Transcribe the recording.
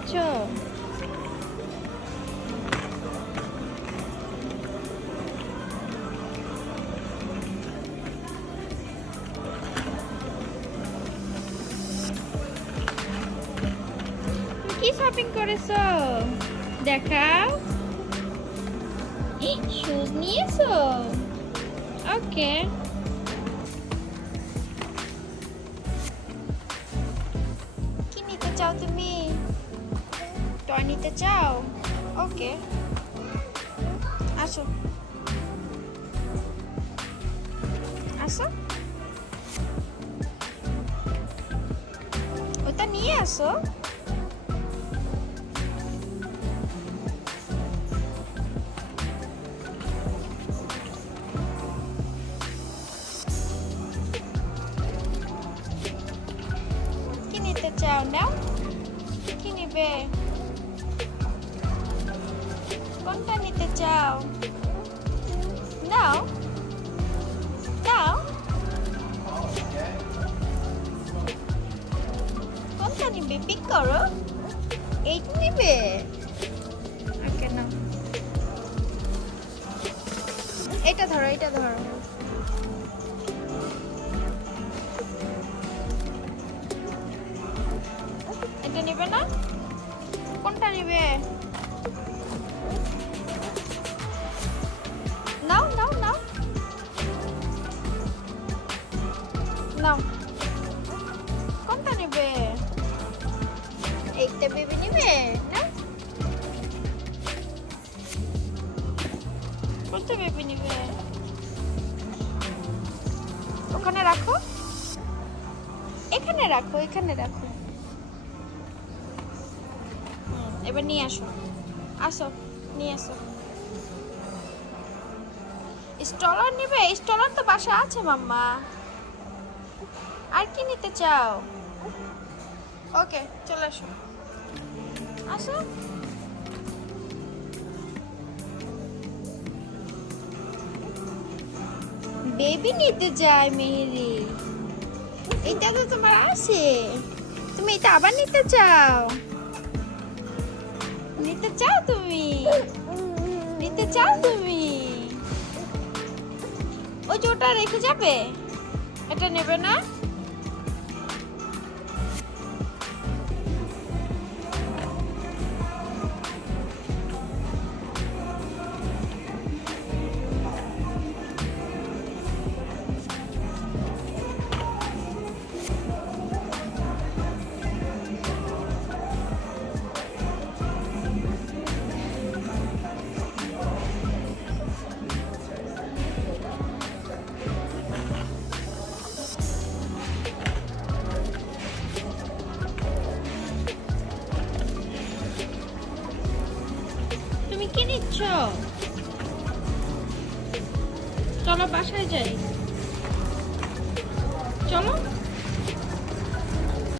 খাচ্ছ তুমি কি শপিং করেছ? দেখাও। শুজ নিয়েছো? ওকে কি নিতে চাও তুমি? টয় নিতে চাও ওকে আসো আসো ওটা নিয়ে আসো কি নিতে চাও নাও কি নিবে কোনটা নিতে চাও? নাও নাও কোনটা নিবে? পিক করো। এইটা নিবে। ওকে নাও এটা ধরো এটা ধরো। এটা নিবে না? কোনটা নিবে? নাও নাও নাও নাও কোনটা নিবে এইটা বেবি নিবে না কোনটা বেবি নিবে ওখানে রাখো এখানে রাখো এখানে রাখো এবার নিয়ে আসো আসো নিয়ে আসো স্টলার নিবে? স্টলার তো বাসা আছে, মাম্মা। আর কি নিতে চাও? ওকে, চলে আসো। আসো। বেবি নিতে যায় মেহেরি এটা তো তোমার আছে। তুমি এটা আবার নিতে চাও? নিতে চাও তুমি? চাও তুমি ওই যে ওটা রেখে যাবে? এটা নেবে না? কি নিচ্ছ? চলো বাসায় যাই। চলো।